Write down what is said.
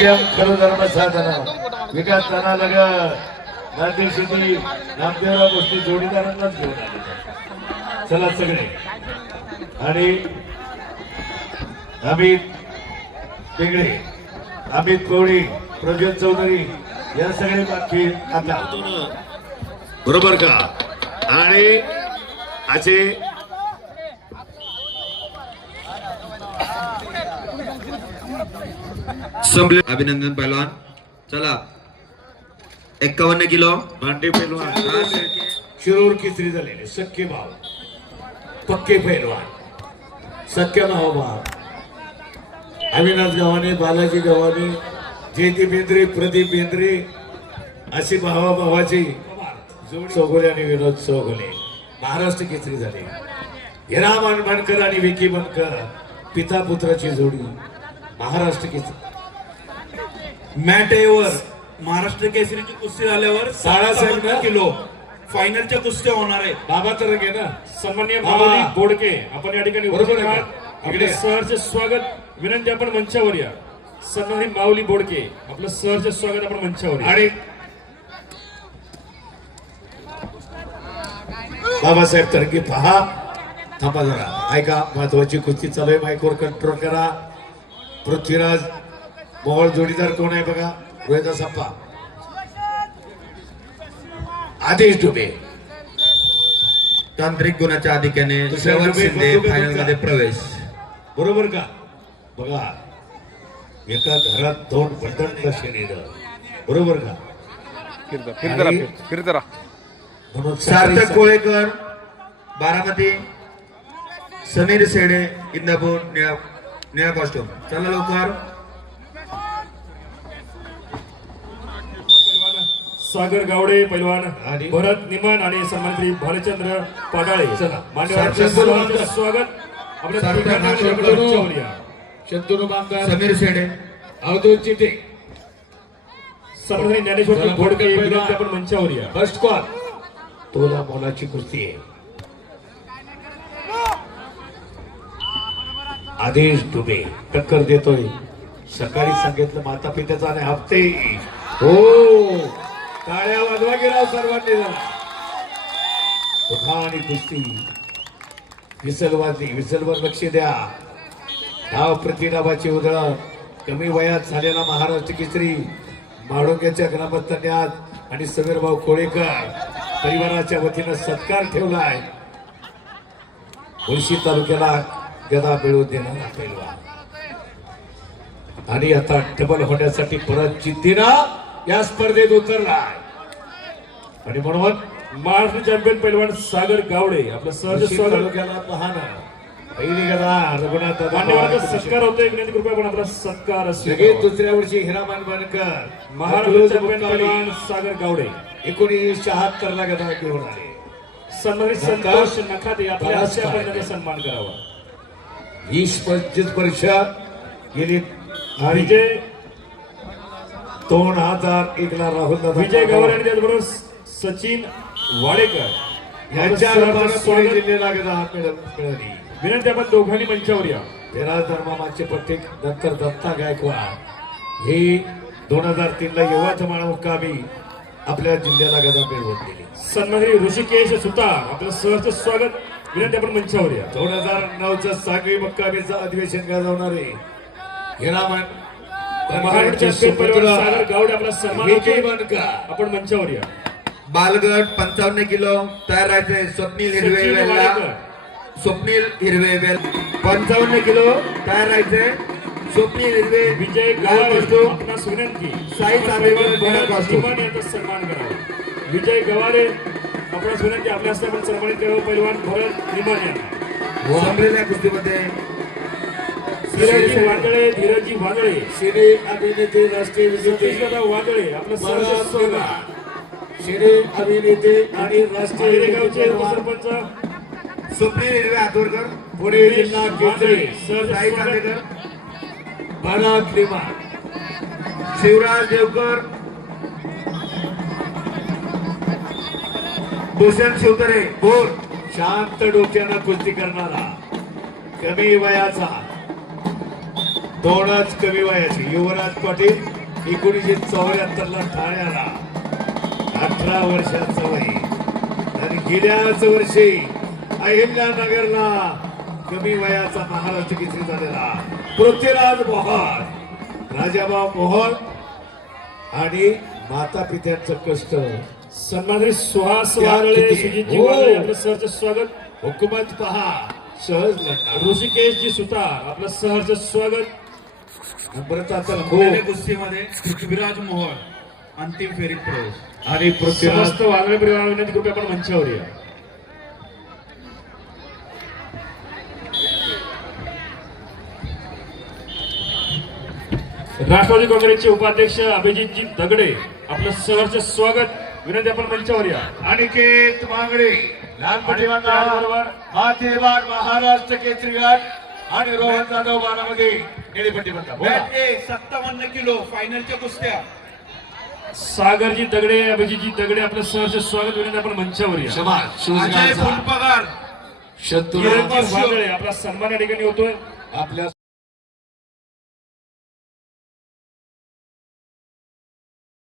खरो धर्म साधना विकास त्यांना लग गांधी शेती नामदेवराव गोष्टी जोडीदारांनाच घेऊन आले. चला सगळे आणि अमित बेगडे, अमित कोळी, प्रज्वल चौधरी या सगळे बाकी आता बरोबर का. आणि असे अभिनंदन पहलवान. चला 51 किलो भांडे पैलवान शिरूर केसरी झालेले सख्खे भाव पक्के पैलवान सख्या भाव अविनाश गव्हाणे, बालाजी गव्हाणे, जयती बेंद्रे, प्रदीप बेंद्रे अशी भावाची चौगुले आणि विनोद चौगुले महाराष्ट्र केसरी झाले. हिराम बनकर आणि विकी बनकर पिता पुत्राची जोडी महाराष्ट्र केसरी. मॅटेवर महाराष्ट्र केसरीची कुस्ती झाल्यावर 16 किलो फायनलच्या कुस्त्या होणार आहेत. बाबा तर घे ना. सन्माननीय माऊली बोडके आपण या ठिकाणी बरोबर उपस्थित आहे. आहात. आपले सहर्ष स्वागत विनंती. आपण मंचावर या. सन्माननीय माऊली बोडके आपलं सहर्ष स्वागत. आपण मंचावर या. आणि बाबासाहेब तरंगे पहा. थांबा जरा ऐका, महत्वाची कुस्ती चालू आहे. माईकवर कंट्रोल करा. पृथ्वीराज मोहोळ जोडीदार कोण आहे बघा. रोहिदास सप्पा, आदेश डुबे तांत्रिक गुणाच्या आधिक्याने दुसऱ्या श्रवण डुबे शिंदे बंदुका फायनल मध्ये प्रवेश. बरोबर का. बघा एका घरात 2 बदंड शरीर बरोबर का. म्हणून सार्थक कोळेकर बारामती, समीर सेडे इंदापूर निळा कॉस्ट्युम. चला लवकर. सागर गावडे पैलवान, आणि भरत निमन आणि सन्मानश्री भालचंद्र पाडाळे चला. मान्यवरांचं सार्थक स्वागत. आपल्या सार्थक मंचावर या. शंतनू बामदार, समीर सेडे, अवधूत चिटे, सन्माननीय ज्ञानेश्वर चला, बोडके पटकन विनंती. पहिला. आपण मंचावर या. First call. तोला मोलाची कुस्ती आहे. आदेश डुबे टक्कर देतोय. सकाळी सांगितलं माता पित्याचा आणि हप्ते हो टाळ्या वाजवा गेला सर्वांनी जरा. पुन्हा आणि कुस्ती विसल वाजली. विसलवर लक्ष द्या. धाव प्रतिनाभाची उधळण. कमी वयात झालेला महाराष्ट्र केसरी माडोंग्याच्या ग्रामस्थांनी आज आणि समीरभाऊ कोळेकर परिवाराच्या वतीनं सत्कार ठेवलाय. मुळशी तालुक्याला गदा मिळवून देणारा पैलवान आणि आता डबल होण्यासाठी परत जिद्दीनं या स्पर्धेत उतरलाय. आणि म्हणून महाराष्ट्र चॅम्पियन पैलवान सागर गावडे आपलं सहर्ष स्वागत. तालुक्याला पाहणं पहिली गदा रघुनाथ मान्यवरांचा सत्कार होतोय. विनंती कृपया आपण आपला सत्कार सगळे दुसऱ्या वर्षी हिरामान बनकर महाराष्ट्र चॅम्पियन पैलवान सागर गावडे 1976 ला गदा घेऊन आले. सन्मानित संतोष नखाते आपल्या हस्ते आपण त्यांचा सन्मान करावा. 20-25 वर्ष गेली. विजय 2001 ला राहुल दादा विजय गवार आणि त्याचबरोबर सचिन वाडेकर यांच्या पुणे जिल्ह्याला गदा मिळाली. विनंती. आपण दोघांनी मंचावर या. विराज धर्मामाचे पट्टिक नंतर दत्ता गायकवाड हे 2003 ला यवतमाळ मुक्कामी आपल्या जिल्ह्याला गदा मिळवून दिली. सन्माननीय ऋषिकेश सुतार आपलं सहर्ष स्वागत. विनंती. आपण मंचावर या. 2009च्या सांगवी मुक्कामीचं अधिवेशन गाजवणारे हिरामन महाराष्ट्र चॅम्पियन पैलवान सागर गावडे आपला सन्मान विकी होतोय. बनकर. आपण मंचावर या. बालगड 55 किलो तयार राहायचे. स्वप्नील हिरवे सचिन वेल्ला, वाडेकर. स्वप्नील हिरवे वेल 55 किलो तयार राहायचे. स्वप्नील हिरवे विजय लाल गवार कॉस्ट्युम. आपणास विनंती. साई चांदेकर निळा कॉस्ट्युम. भरत यांचा सन्मान करावा. विजय गवारे आपणास विनंती. आपल्या हस्ते आपण सन्मानित करावं पैलवान भरत निमन यांना. संपलेल्या कुस्तीमध्ये धीरजी वांदळे, धीरजी वांदळे, श्री अभिनेते राष्ट्रीय विजेते सतीशदादा वांदळे आपलं सहर्ष स्वागत. श्री अभिनेते आणि राष्ट्रीय गावचे विजेते उपसरपंच स्वप्नील हिरवे आतोरकर, पुणे जिल्हा वांदळे केसरी सहर्ष साई स्वागत. चांदेकर, भरत लिमा शिवराज देवकर, भूषण शिवतरे बोल. शांत डोक्यानं कुस्ती करणारा कमी वयाचा दोनच कमी वयाची युवराज पाटील 1974 ला ठाण्याला 18 वर्षाचा वय आणि गेल्याच वर्षी अहिल्यानगरला कमी वयाचा महाराष्ट्र केसरी झालेला पृथ्वीराज मोहन, राजाभाऊ मोहन आणि माता पित्यांचं कष्ट सन्मानित सुहास त्या वारळे, किती? सुजितजी हो. वारळे आपलं सहर्ष स्वागत. हुकूमत पहा सहज लढणार ऋषिकेशजी सुतार आपलं सहर्ष स्वागत. नम्रता संपलेल्या तलखो कुस्तीमध्ये पृथ्वीराज मोहन अंतिम फेरीत प्रवेश. आणि पृथ्वीराज समस्त वारळे परिवार विनंती कृपया आपण मंचावर या. राष्ट्रवादी काँग्रेसचे उपाध्यक्ष अभिजितजी दगडे आपलं सहर्ष स्वागत. विनंती आपण मंचावर या. अनिकेत मांगडे लहानपणी त्याचबरोबर हाती विभाग महाराष्ट्र केसरी गट आणि रोहन जाधव बारामध्ये निळीपट्टी बंद बॅट ए 57 किलो फायनलच्या कुस्त्या. सागरजी दगडे, अभिजितजी दगडे आपलं सहर्ष स्वागत. विनंती आपण मंचावर या. समाज अजय फुलपगार शत्रू किरण वादळे आपला सन्मान या ठिकाणी होतोय. आपल्या